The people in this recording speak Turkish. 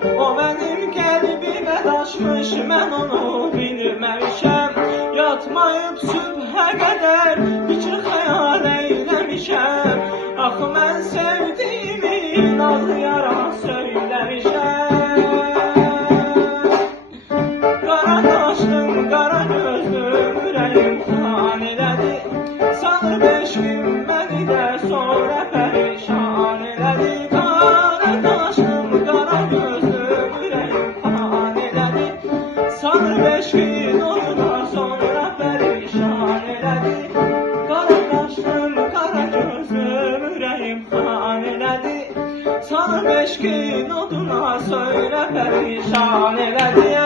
O mənim qəlbimə daşmış, mən onu bilməmişəm. Yatmayıb sübhə qədər fikir xəyal eyləmişəm. Axı mən sevdiyimi nazlı yara söyləmişəm. Qara qaşlım, qara gözlüm, ürəyim xan elədi. Sanır 5 gün məni də sonra pərişan elədi. Qara qaşlım, qara gözlüm, ürəyim xan elədi. Sanır 5 gün ondan sonra pərişan elədi. Qara qaşlım, qara gözlüm, ürəyim xan elədi. Sanır 5 gün oduna söylə pərişan elədi.